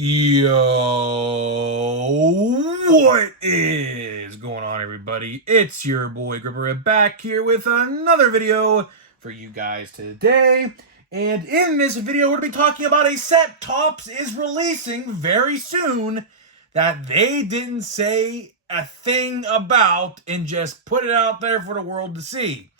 Yo, what is going on, everybody? It's your boy Gripper back here with another video for you guys today. And in this video, we're going to be talking about a set Topps is releasing very soon that they didn't say a thing about and just put it out there for the world to see.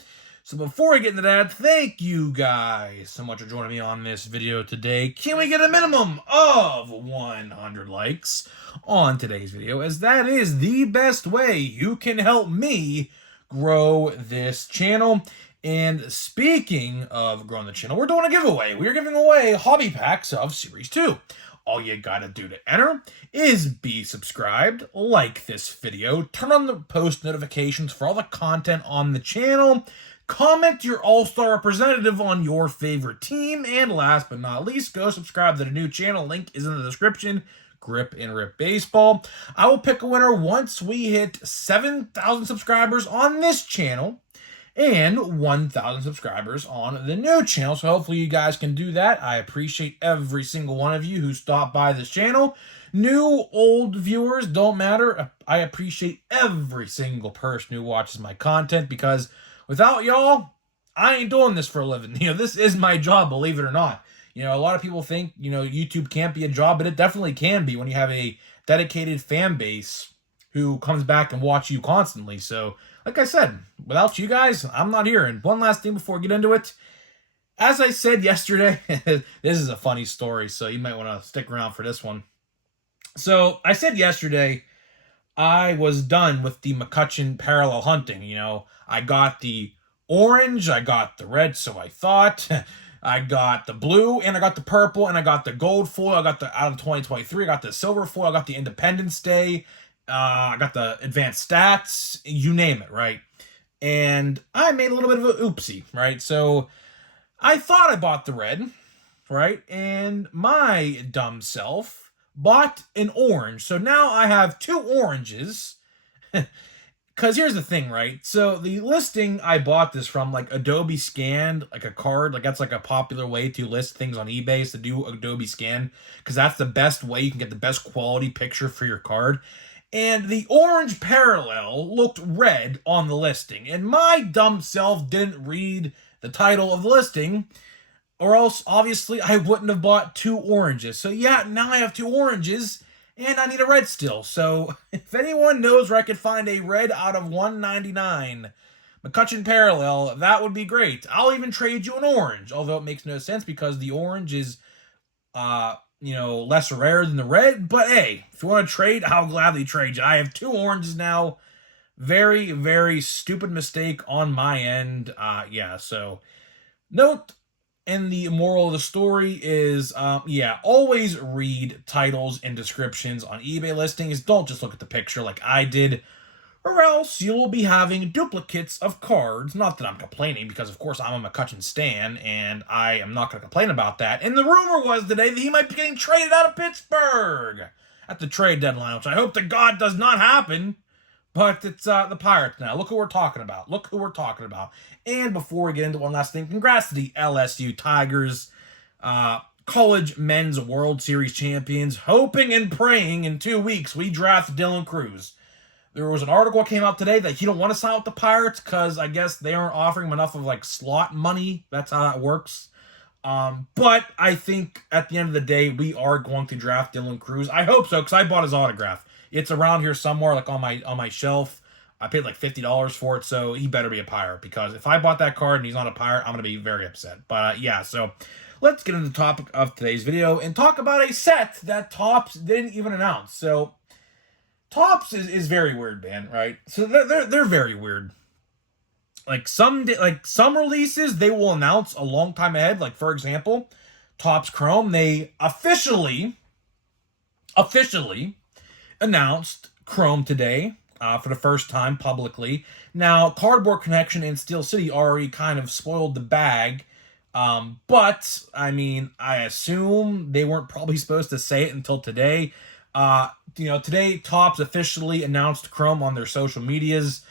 So before I get into that, thank you guys so much for joining me on this video today. Can we get a minimum of 100 likes on today's video, as that is the best way you can help me grow this channel. And speaking of growing the channel, we're doing a giveaway. We're giving away hobby packs of Series 2. All you gotta do to enter is be subscribed, like this video, turn on the post notifications for all the content on the channel, comment your all-star representative on your favorite team, and last but not least, go subscribe to the new channel. Link is in the description. Grip and Rip Baseball. I will pick a winner once we hit 7,000 subscribers on this channel and 1,000 subscribers on the new channel. So hopefully you guys can do that. I appreciate every single one of you who stopped by this channel. New, old viewers, don't matter. I appreciate every single person who watches my content, because without y'all, I ain't doing this for a living. This is my job, believe it or not. A lot of people think, YouTube can't be a job, but it definitely can be when you have a dedicated fan base who comes back and watch you constantly. So, like I said, without you guys, I'm not here. And one last thing before we get into it. As I said yesterday, this is a funny story, so you might want to stick around for this one. So, I said yesterday I was done with the McCutchen parallel hunting. I got the orange, I got the red, so I thought. I got the blue, and I got the purple, and I got the gold foil. I got the out of 2023. I got the silver foil. I got the Independence Day. I got the advanced stats. You name it, right? And I made a little bit of an oopsie, right? So I thought I bought the red, right? And my dumb self bought an orange. So now I have two oranges. Because here's the thing, right? So the listing I bought this from, like Adobe scanned, like a card, like that's like a popular way to list things on eBay, is to do Adobe scan, because that's the best way you can get the best quality picture for your card. And the orange parallel looked red on the listing, and my dumb self didn't read the title of the listing, or else obviously I wouldn't have bought two oranges. So yeah, now I have two oranges, and I need a red still. So if anyone knows where I could find a red out of 199 McCutchen parallel, that would be great. I'll even trade you an orange, although it makes no sense because the orange is less rare than the red. But hey, if you want to trade, I'll gladly trade you. I have two oranges now. Very, very stupid mistake on my end. So note. And the moral of the story is, always read titles and descriptions on eBay listings. Don't just look at the picture like I did, or else you will be having duplicates of cards. Not that I'm complaining, because of course I'm a McCutchen stan, and I am not going to complain about that. And the rumor was today that he might be getting traded out of Pittsburgh at the trade deadline, which I hope to God does not happen. But it's the Pirates now. Look who we're talking about. And before we get into one last thing, congrats to the LSU Tigers, college men's World Series champions, hoping and praying in 2 weeks we draft Dylan Cruz. There was an article that came out today that he don't want to sign with the Pirates because I guess they aren't offering him enough of slot money. That's how that works. But I think at the end of the day, we are going to draft Dylan Cruz. I hope so, because I bought his autograph. It's around here somewhere, like on my shelf. I paid like $50 for it, so he better be a Pirate, because if I bought that card and he's not a Pirate, I'm going to be very upset. But so let's get into the topic of today's video and talk about a set that Topps didn't even announce. So Topps is very weird, man, right? So they're very weird. Some releases they will announce a long time ahead. Like, for example, Topps Chrome, they officially announced Chrome today for the first time publicly. Now, Cardboard Connection and Steel City already kind of spoiled the bag, but I mean, I assume they weren't probably supposed to say it until today. Today Topps officially announced Chrome on their social medias.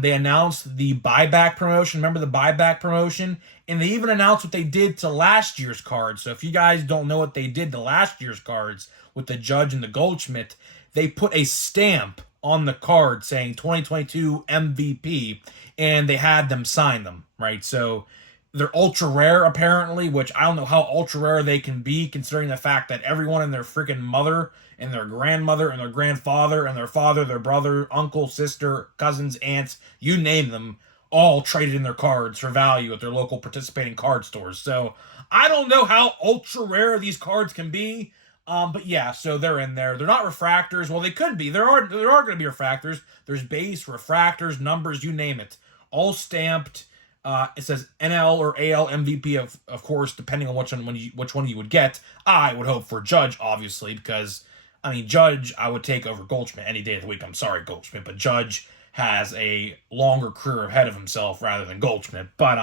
They announced the buyback promotion. Remember the buyback promotion? And they even announced what they did to last year's cards. So if you guys don't know what they did to last year's cards with the Judge and the Goldschmidt, they put a stamp on the card saying 2022 MVP, and they had them sign them, right? So they're ultra rare apparently, which I don't know how ultra rare they can be considering the fact that everyone and their freaking mother and their grandmother and their grandfather and their father, their brother, uncle, sister, cousins, aunts, you name them, all traded in their cards for value at their local participating card stores. So I don't know how ultra rare these cards can be. But yeah, so they're in there. They're not refractors. Well, they could be. There are going to be refractors. There's base, refractors, numbers, you name it, all stamped. It says NL or AL MVP, of course, depending on which one you would get. I would hope for Judge, obviously, because I mean Judge I would take over Goldschmidt any day of the week. I'm sorry, Goldschmidt, but Judge has a longer career ahead of himself rather than Goldschmidt. But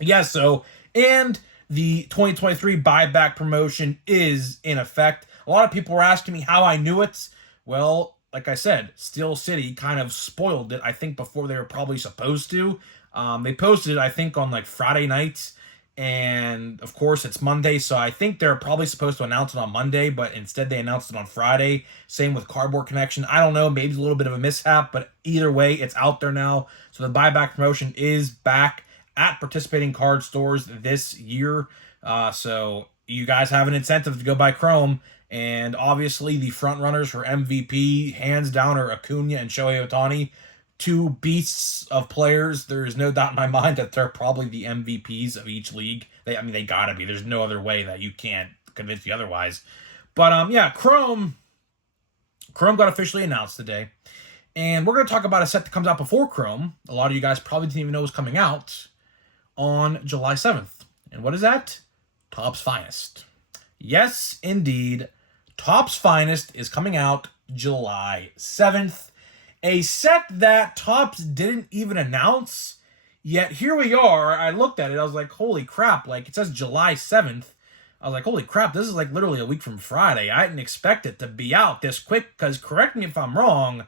yeah. So and the 2023 buyback promotion is in effect. A lot of people were asking me how I knew it. Well, like I said, Steel City kind of spoiled it, I think, before they were probably supposed to. They posted it, I think, on like Friday nights, and of course it's Monday, so I think they're probably supposed to announce it on Monday, but instead they announced it on Friday. Same with Cardboard Connection. I don't know, maybe it's a little bit of a mishap, but either way, it's out there now. So the buyback promotion is back at participating card stores this year. So you guys have an incentive to go buy Chrome. And obviously the front runners for MVP, hands down, are Acuna and Shohei Ohtani. Two beasts of players. There is no doubt in my mind that they're probably the MVPs of each league. They gotta be. There's no other way that you can't convince me otherwise. But yeah, Chrome got officially announced today. And we're going to talk about a set that comes out before Chrome. A lot of you guys probably didn't even know it was coming out on July 7th. And what is that? Topps Finest. Yes, indeed. Topps Finest is coming out July 7th. A set that Topps didn't even announce. Yet here we are. I looked at it. I was like, holy crap. Like, it says July 7th. I was like, holy crap. This is like literally a week from Friday. I didn't expect it to be out this quick. Because correct me if I'm wrong,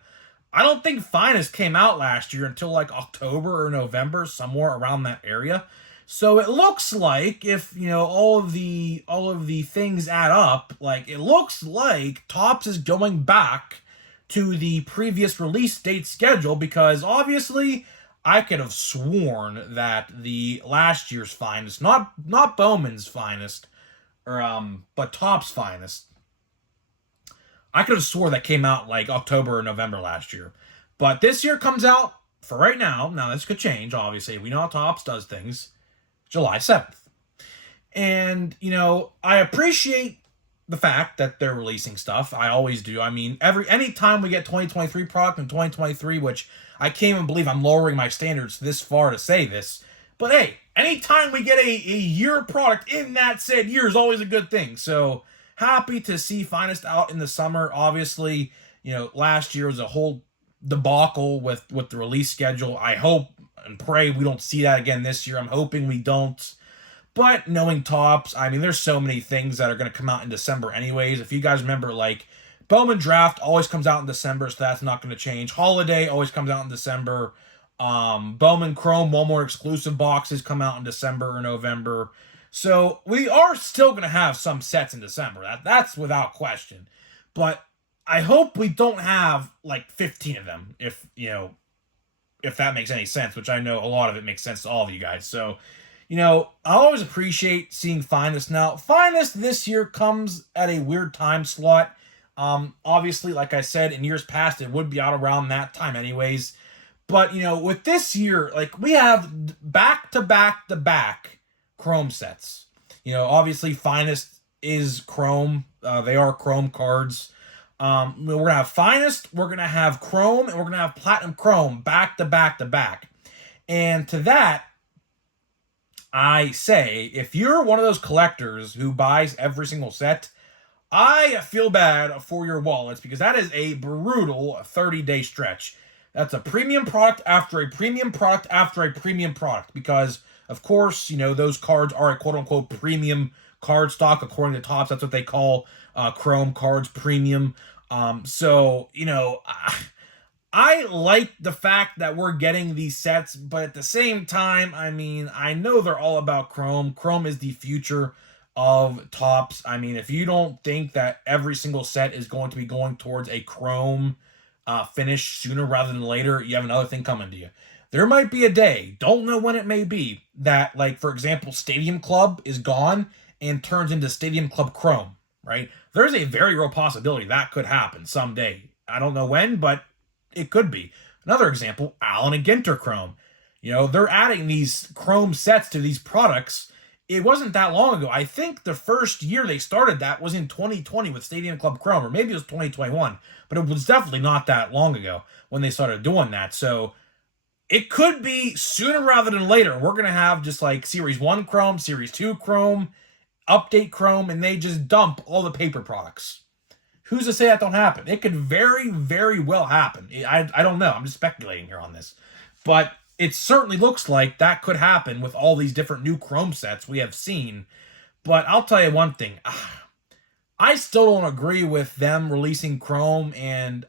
I don't think Finest came out last year until like October or November, somewhere around that area. So it looks like if, you know, all of the things add up, like it looks like Topps is going back to the previous release date schedule, because obviously I could have sworn that the last year's Finest, not Bowman's Finest, but Topps Finest, I could have swore that came out like October or November last year. But this year comes out, for right now this could change, obviously. We know how Topps does things. July 7th. And, you know, I appreciate the fact that they're releasing stuff. I always do. I mean, any time we get 2023 product in 2023, which I can't even believe I'm lowering my standards this far to say this. But hey, anytime we get a year product in that said year is always a good thing. So happy to see Finest out in the summer. Obviously, you know, last year was a whole debacle with the release schedule. I hope and pray we don't see that again this year. I'm hoping we don't. But knowing Topps, I mean, there's so many things that are going to come out in December anyways. If you guys remember, like, Bowman Draft always comes out in December, so that's not going to change. Holiday always comes out in December. Bowman Chrome Walmart exclusive boxes come out in December or November. So we are still going to have some sets in December. That's without question. But I hope we don't have, like, 15 of them, if that makes any sense, which I know a lot of it makes sense to all of you guys. So, you know, I always appreciate seeing Finest now. Finest this year comes at a weird time slot. Obviously, like I said, in years past, it would be out around that time anyways. But, you know, with this year, like, we have back-to-back-to-back Chrome sets. You know, obviously, Finest is Chrome. They are Chrome cards. We're going to have Finest, we're going to have Chrome, and we're going to have Platinum Chrome back-to-back-to-back. And to that, I say, if you're one of those collectors who buys every single set, I feel bad for your wallets, because that is a brutal 30-day stretch. That's a premium product after a premium product after a premium product, because, of course, you know, those cards are a quote-unquote premium card stock. According to Topps, that's what they call Chrome cards, premium. So, you know, I like the fact that we're getting these sets, but at the same time, I mean, I know they're all about Chrome. Chrome is the future of Topps. I mean, if you don't think that every single set is going to be going towards a Chrome finish sooner rather than later, you have another thing coming to you. There might be a day, don't know when it may be, that, like, for example, Stadium Club is gone and turns into Stadium Club Chrome, right? There's a very real possibility that could happen someday. I don't know when, but it could be. Another example, Allen and Ginter Chrome. You know, they're adding these Chrome sets to these products. It wasn't that long ago. I think the first year they started that was in 2020 with Stadium Club Chrome, or maybe it was 2021, but it was definitely not that long ago when they started doing that. So it could be sooner rather than later. We're going to have just like Series 1 Chrome, Series 2 Chrome, Update Chrome, and they just dump all the paper products. Who's to say that don't happen? It could very, very well happen. I don't know. I'm just speculating here on this. But it certainly looks like that could happen with all these different new Chrome sets we have seen. But I'll tell you one thing. I still don't agree with them releasing Chrome and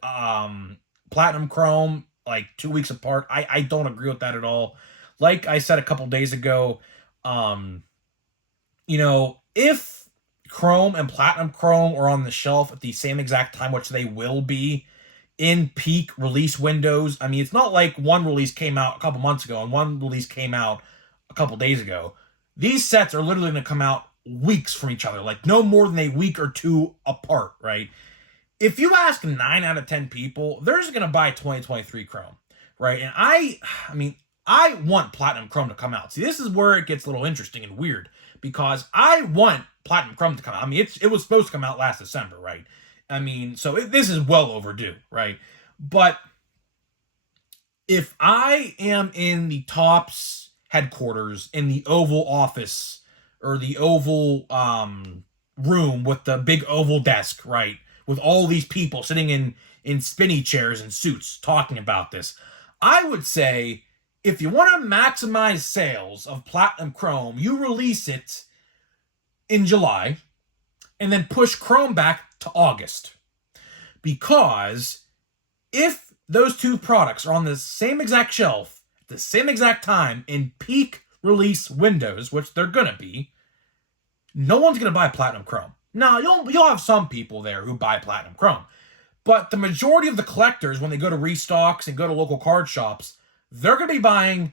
Platinum Chrome like 2 weeks apart. I don't agree with that at all. Like I said a couple days ago, if Chrome and Platinum Chrome are on the shelf at the same exact time, which they will be in peak release windows. I mean, it's not like one release came out a couple months ago and one release came out a couple days ago. These sets are literally going to come out weeks from each other, like no more than a week or two apart, right? If you ask 9 out of 10 people, they're just going to buy 2023 Chrome, right? And I mean, I want Platinum Chrome to come out. See, this is where it gets a little interesting and weird because I want Platinum Chrome to come out. I mean, it was supposed to come out last December, right? I mean, so this is well overdue, right? But if I am in the Topps headquarters, in the Oval office, or the Oval room with the big oval desk, right? With all these people sitting in spinny chairs and suits talking about this, I would say if you want to maximize sales of Platinum Chrome, you release it in July and then push Chrome back to August. Because if those two products are on the same exact shelf at the same exact time in peak release windows, which they're going to be, no one's going to buy Platinum Chrome. Now, you'll have some people there who buy Platinum Chrome. But the majority of the collectors, when they go to restocks and go to local card shops, they're going to be buying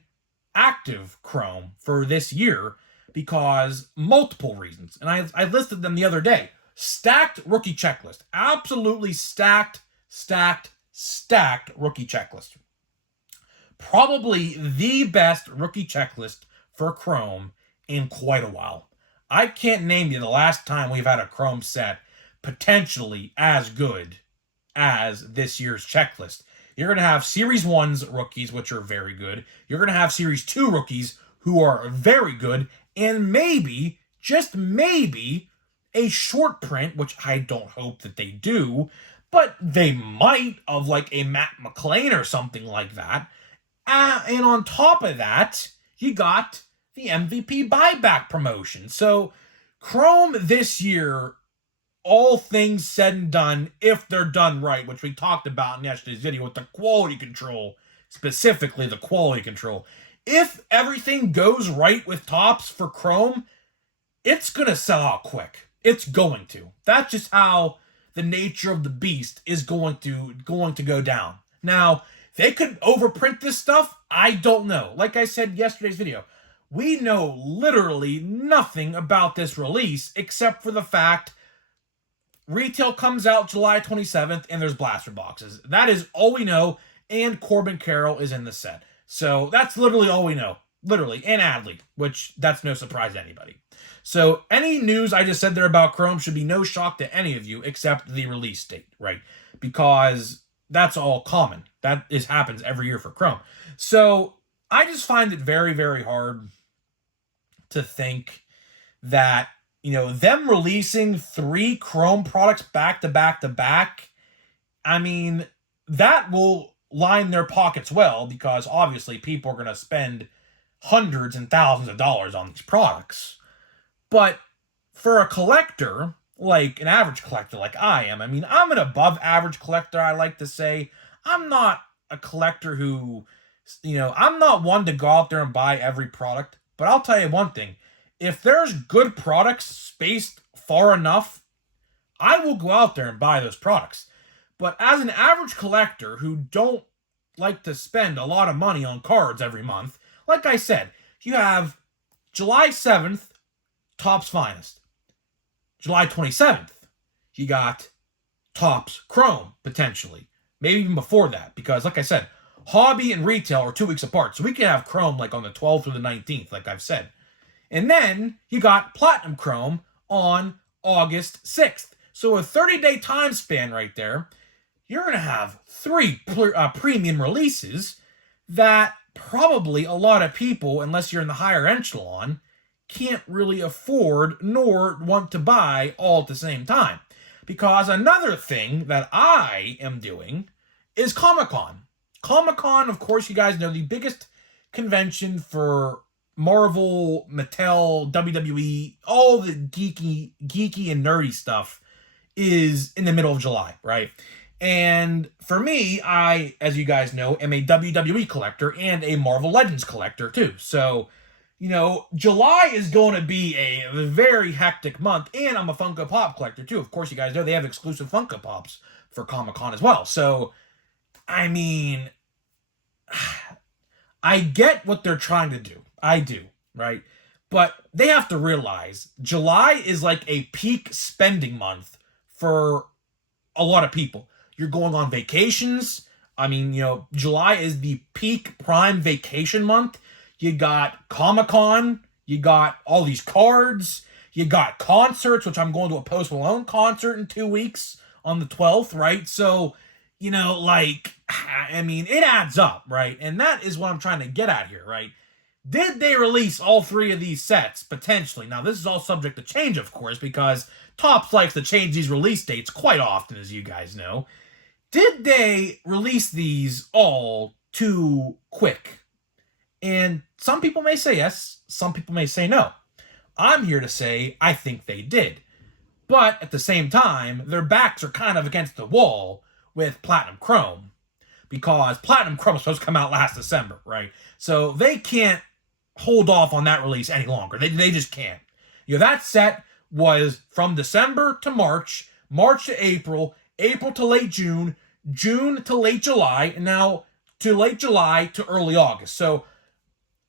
active Chrome for this year because multiple reasons. And I listed them the other day. Stacked rookie checklist. Absolutely stacked rookie checklist. Probably the best rookie checklist for Chrome in quite a while. I can't name you the last time we've had a Chrome set potentially as good as this year's checklist. You're going to have Series 1's rookies, which are very good. You're going to have Series 2 rookies who are very good. And maybe, just maybe, a short print, which I don't hope that they do, but they might, of like a Matt McLain or something like that. And on top of that, you got the MVP buyback promotion. So Chrome this year, all things said and done, if they're done right, which we talked about in yesterday's video with the quality control, specifically the quality control. If everything goes right with Topps for Chrome, it's going to sell out quick. It's going to. That's just how the nature of the beast is going to go down. Now, they could overprint this stuff. I don't know. Like I said in yesterday's video, we know literally nothing about this release except for the fact retail comes out July 27th and there's blaster boxes. That is all we know, and Corbin Carroll is in the set. So that's literally all we know. Literally, and Adley, which that's no surprise to anybody. So any news I just said there about Chrome should be no shock to any of you except the release date, right? Because that's all common. That happens every year for Chrome. So I just find it very, very hard to think that, them releasing 3 Chrome products back to back to back, I mean, that will line their pockets well because obviously people are going to spend hundreds and thousands of dollars on these products. But for a collector, like an average collector like I am, I mean, I'm an above average collector, I like to say. I'm not a collector who, I'm not one to go out there and buy every product, but I'll tell you one thing. If there's good products spaced far enough, I will go out there and buy those products. But as an average collector who don't like to spend a lot of money on cards every month, like I said, you have July 7th, Topps Finest. July 27th, you got Topps Chrome, potentially. Maybe even before that, because like I said, hobby and retail are 2 weeks apart. So we can have Chrome like on the 12th or the 19th, like I've said. And then you got Platinum Chrome on August 6th. So a 30-day time span right there, you're going to have 3 premium releases that probably a lot of people, unless you're in the higher echelon, can't really afford nor want to buy all at the same time. Because another thing that I am doing is Comic-Con. Comic-Con, of course, you guys know, the biggest convention for Marvel, Mattel, WWE, all the geeky and nerdy stuff is in the middle of July, right? And for me, I, as you guys know, am a WWE collector and a Marvel Legends collector too. So, July is going to be a very hectic month, and I'm a Funko Pop collector too. Of course, you guys know they have exclusive Funko Pops for Comic-Con as well. So, I mean, I get what they're trying to do. I do, right? But they have to realize July is like a peak spending month for a lot of people. You're going on vacations. I mean, July is the peak prime vacation month. You got Comic-Con. You got all these cards. You got concerts, which I'm going to a Post Malone concert in 2 weeks on the 12th, right? So, it adds up, right? And that is what I'm trying to get at here, right? Did they release all 3 of these sets? Potentially. Now, this is all subject to change, of course, because Topps likes to change these release dates quite often, as you guys know. Did they release these all too quick? And some people may say yes, some people may say no. I'm here to say I think they did. But at the same time, their backs are kind of against the wall with Platinum Chrome, because Platinum Chrome was supposed to come out last December, right? So they can't hold off on that release any longer. They just can't. That set was from December to March, March to April, April to late June, June to late July, and now to late July to early August. So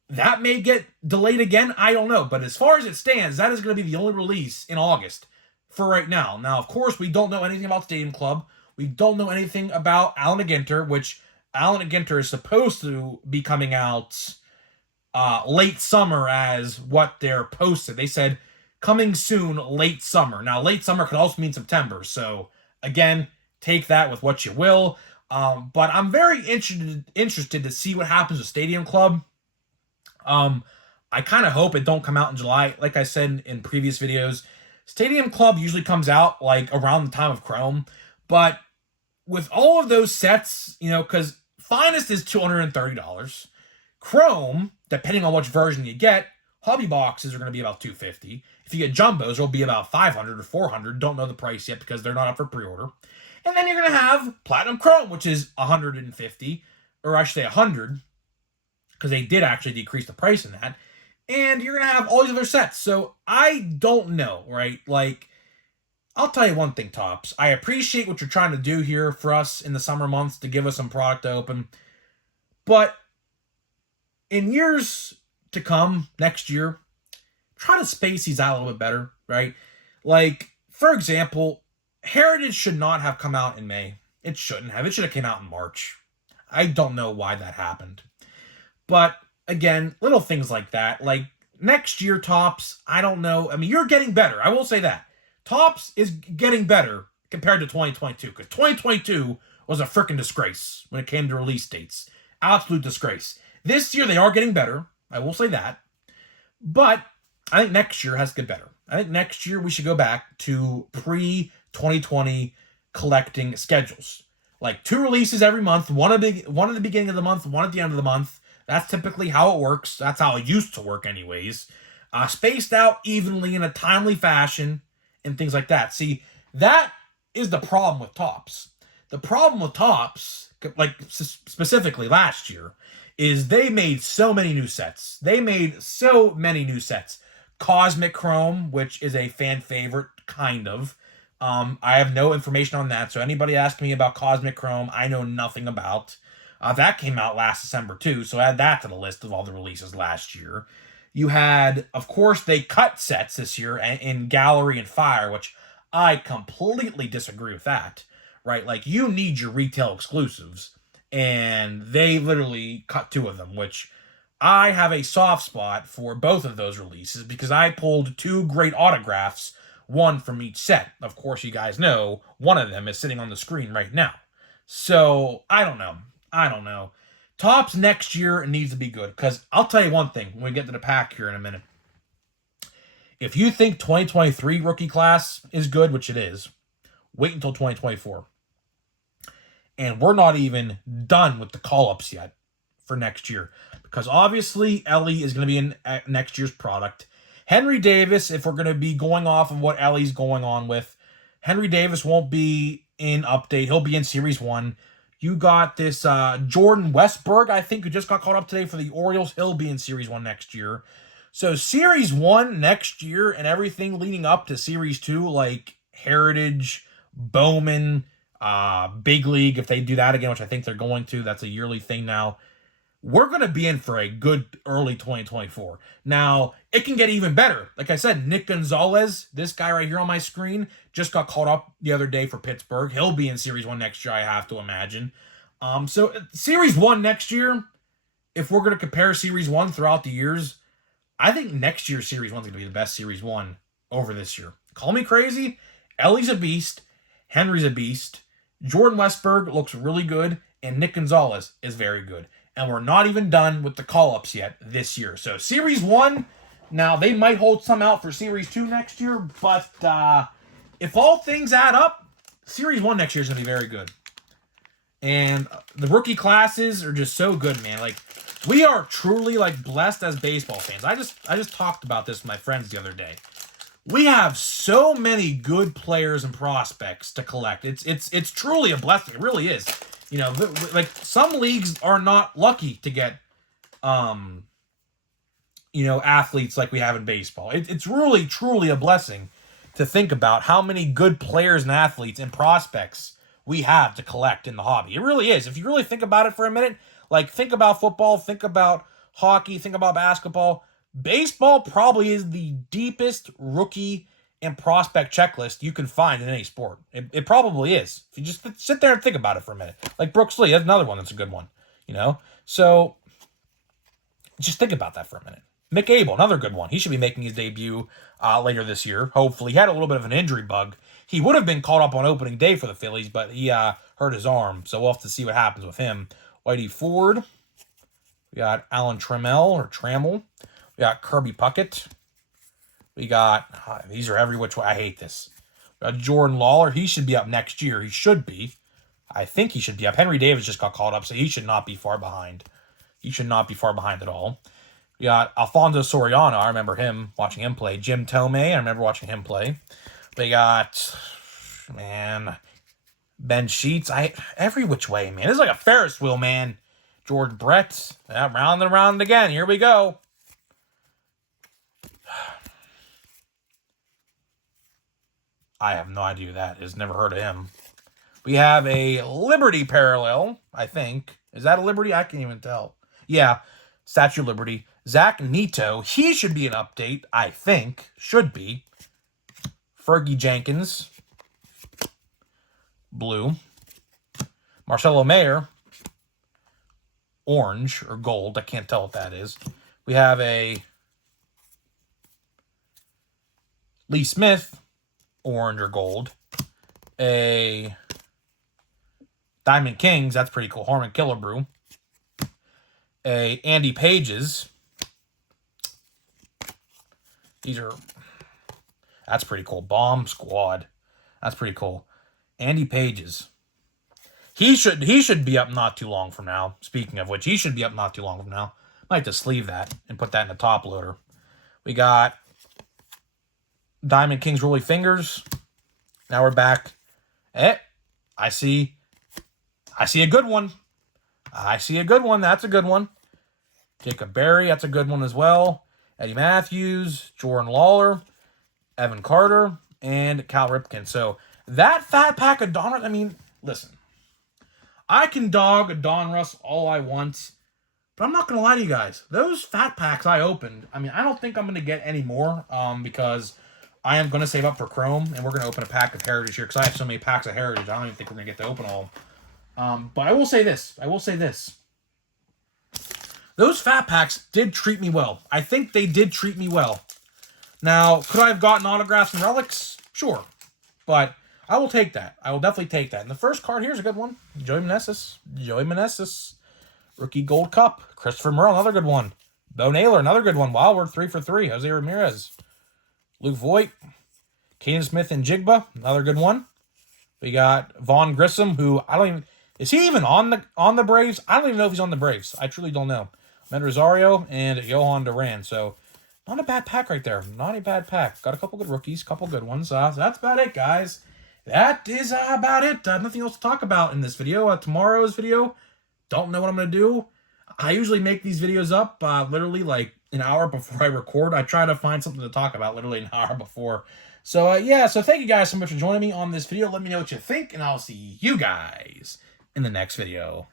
that may get delayed again. I don't know. But as far as it stands, that is going to be the only release in August for right now. Now, of course, we don't know anything about Stadium Club. We don't know anything about Allen & Ginter, which Allen & Ginter is supposed to be coming out late summer as what they're posted. They said coming soon, late summer. Now, late summer could also mean September. So, again, take that with what you will. But I'm very interested to see what happens with Stadium Club. I kind of hope it don't come out in July. Like I said in previous videos, Stadium Club usually comes out like around the time of Chrome. But with all of those sets, because Finest is $230. Chrome, depending on which version you get, hobby boxes are going to be about $250. If you get jumbos, it'll be about $500 or $400. Don't know the price yet because they're not up for pre-order. And then you're going to have Platinum Chrome, which is $150, or I should say $100, because they did actually decrease the price in that. And you're going to have all these other sets. So I don't know, right? Like, I'll tell you one thing, Topps. I appreciate what you're trying to do here for us in the summer months to give us some product to open. But in years to come, next year, try to space these out a little bit better, right? Like, for example, Heritage should not have come out in May. It shouldn't have. It should have came out in March. I don't know why that happened. But, again, little things like that. Like, next year, Topps, I don't know. I mean, you're getting better. I will say that. Topps is getting better compared to 2022, because 2022 was a freaking disgrace when it came to release dates. Absolute disgrace. This year, they are getting better. I will say that. But I think next year has to get better. I think next year we should go back to pre-2020 collecting schedules. Like 2 releases every month, one at the beginning of the month, one at the end of the month. That's typically how it works. That's how it used to work anyways. Spaced out evenly in a timely fashion and things like that. See, that is the problem with Topps. The problem with Topps, like specifically last year, is they made so many new sets. They made so many new sets. Cosmic Chrome, which is a fan favorite, kind of. I have no information on that, so anybody asking me about Cosmic Chrome, I know nothing about. That came out last December too, so add that to the list of all the releases last year. You had, of course, they cut sets this year in Gallery and Fire, which I completely disagree with that, right? Like, you need your retail exclusives, and they literally cut 2 of them, which I have a soft spot for both of those releases because I pulled 2 great autographs, one from each set. Of course, you guys know one of them is sitting on the screen right now. So, I don't know. Topps next year needs to be good, because I'll tell you one thing when we get to the pack here in a minute. If you think 2023 rookie class is good, which it is, wait until 2024. And we're not even done with the call-ups yet for next year, because obviously Elly is going to be in next year's product. Henry Davis, if we're going to be going off of what Elly's going on with, Henry Davis won't be in update. He'll be in Series 1. You got this Jordan Westburg, I think, who just got called up today for the Orioles. He'll be in Series 1 next year. So Series 1 next year and everything leading up to Series 2, like Heritage, Bowman, Big League, if they do that again, which I think they're going to. That's a yearly thing now. We're going to be in for a good early 2024. Now, it can get even better. Like I said, Nick Gonzalez, this guy right here on my screen, just got called up the other day for Pittsburgh. He'll be in Series 1 next year, I have to imagine. So Series 1 next year, if we're going to compare Series 1 throughout the years, I think next year's Series 1 is going to be the best Series 1 over this year. Call me crazy. Elly's a beast. Henry's a beast. Jordan Westburg looks really good. And Nick Gonzalez is very good. And we're not even done with the call-ups yet this year. So Series 1, now they might hold some out for Series 2 next year, but if all things add up, Series 1 next year is going to be very good. And the rookie classes are just so good, man. Like, we are truly, like, blessed as baseball fans. I just talked about this with my friends the other day. We have so many good players and prospects to collect. It's truly a blessing. It really is. You know, like, some leagues are not lucky to get, athletes like we have in baseball. It's really, truly a blessing to think about how many good players and athletes and prospects we have to collect in the hobby. It really is. If you really think about it for a minute, like, think about football, think about hockey, think about basketball. Baseball probably is the deepest rookie and prospect checklist you can find in any sport. It probably is. If you just sit there and think about it for a minute. Like Brooks Lee, that's another one that's a good one, So just think about that for a minute. Mick Abel, another good one. He should be making his debut later this year. Hopefully. He had a little bit of an injury bug. He would have been called up on opening day for the Phillies, but he hurt his arm. So we'll have to see what happens with him. Whitey Ford. We got Alan Trammell. We got Kirby Puckett. We got, these are every which way. I hate this. We got Jordan Lawler. He should be up next year. He should be. I think he should be up. Henry Davis just got called up, so he should not be far behind. He should not be far behind at all. We got Alfonso Soriano. I remember him, watching him play. Jim Tomei. I remember watching him play. We got, Ben Sheets. Every which way, man. This is like a Ferris wheel, man. George Brett. Yeah, round and round again. Here we go. I have no idea who that is. Never heard of him. We have a Liberty parallel, I think. Is that a Liberty? I can't even tell. Yeah, Statue of Liberty. Zach Neto. He should be an update, I think. Should be. Fergie Jenkins. Blue. Marcelo Mayer. Orange or gold. I can't tell what that is. We have a Lee Smith. Orange or gold. A Diamond Kings, that's pretty cool. Harmon Killebrew. A Andy Pages. That's pretty cool. Bomb Squad. That's pretty cool. Andy Pages. He should be up not too long from now. Speaking of which, he should be up not too long from now. Might just sleeve that and put that in the top loader. We got Diamond Kings Rolly Fingers. Now we're back. I see I see a good one. I see a good one. That's a good one. Jacob Berry, that's a good one as well. Eddie Matthews, Jordan Lawler, Evan Carter, and Cal Ripken. So that fat pack of Donruss, I mean, listen. I can dog Donruss all I want, but I'm not going to lie to you guys. Those fat packs I opened, I mean, I don't think I'm going to get any more because I am going to save up for Chrome, and we're going to open a pack of Heritage here because I have so many packs of Heritage. I don't even think we're going to get to open all. But I will say this. Those fat packs did treat me well. I think they did treat me well. Now, could I have gotten autographs and relics? Sure. But I will take that. I will definitely take that. And the first card here is a good one. Joey Meneses. Rookie Gold Cup. Christopher Merle, another good one. Bo Naylor, another good one. Wow, we're 3 for 3. Jose Ramirez. Luke Voigt. Caden Smith and Jigba, another good one. We got Vaughn Grissom, who I don't even... Is he even on the Braves? I don't even know if he's on the Braves. I truly don't know. Med Rosario and Johan Duran. So, not a bad pack right there. Not a bad pack. Got a couple good rookies, couple good ones. So that's about it, guys. That is about it. Nothing else to talk about in this video. Tomorrow's video, don't know what I'm going to do. I usually make these videos up literally like an hour before I record. I try to find something to talk about literally an hour before. So, yeah. So, thank you guys so much for joining me on this video. Let me know what you think, and I'll see you guys in the next video.